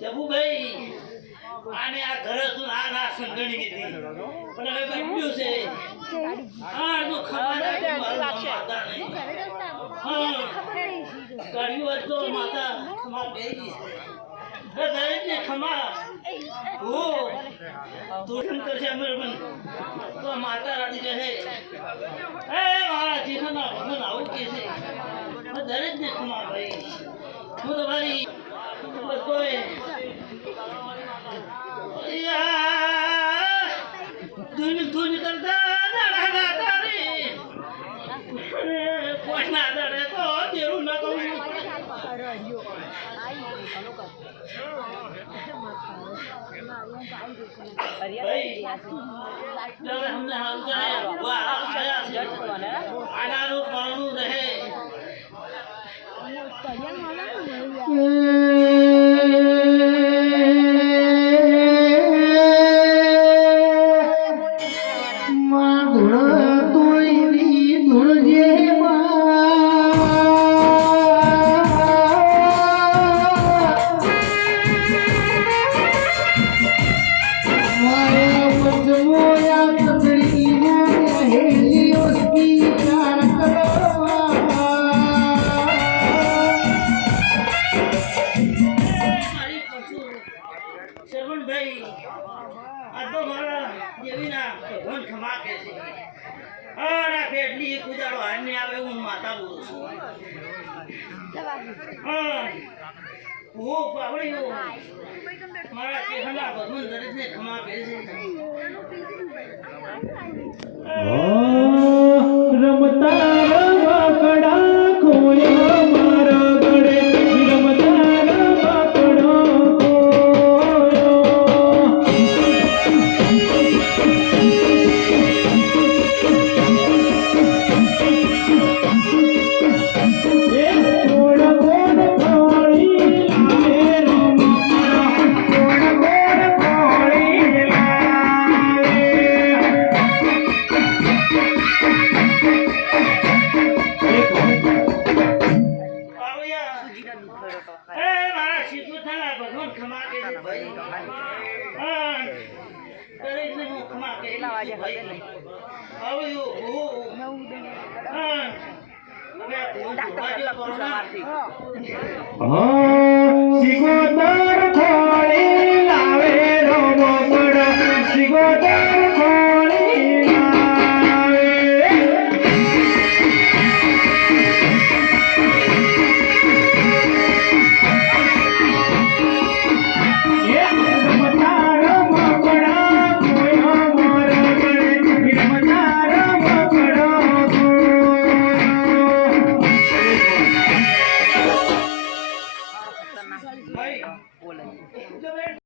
જબુભાઈ આને આ ઘરે આ ના સંગણી હતી પણ હવે બન્યું છે. હા તો ખબર નથી માતા હા કર્યું તો માતા ખમા બેહી છે. દરેક ને ખમા હો. તું કરશે અમર તો માતા રાજી રહે. એ મારા જીખના ભગવાન આવું કે છે. દરેક ને ભાઈ હું તો ભાઈ કોઈ ધૂન ધૂન કરતા દરે તો દેરું ન હાલ વાહ હાલ થયા 别闹了 શરવણભાઈ આ તો મારા દેવીના ભગવાન ખમા કે છે. આના પેટની એક ઉજાડો હાલને આવે હું માતા બોલું છું. હા. પાવડીઓ મારા ચેહરા ભગવાન દરેકને ખમા કે છે. રમતા પાવડિયા એ મારા શ્રીકૃષ્ણના ભગવાન ખમા કે છે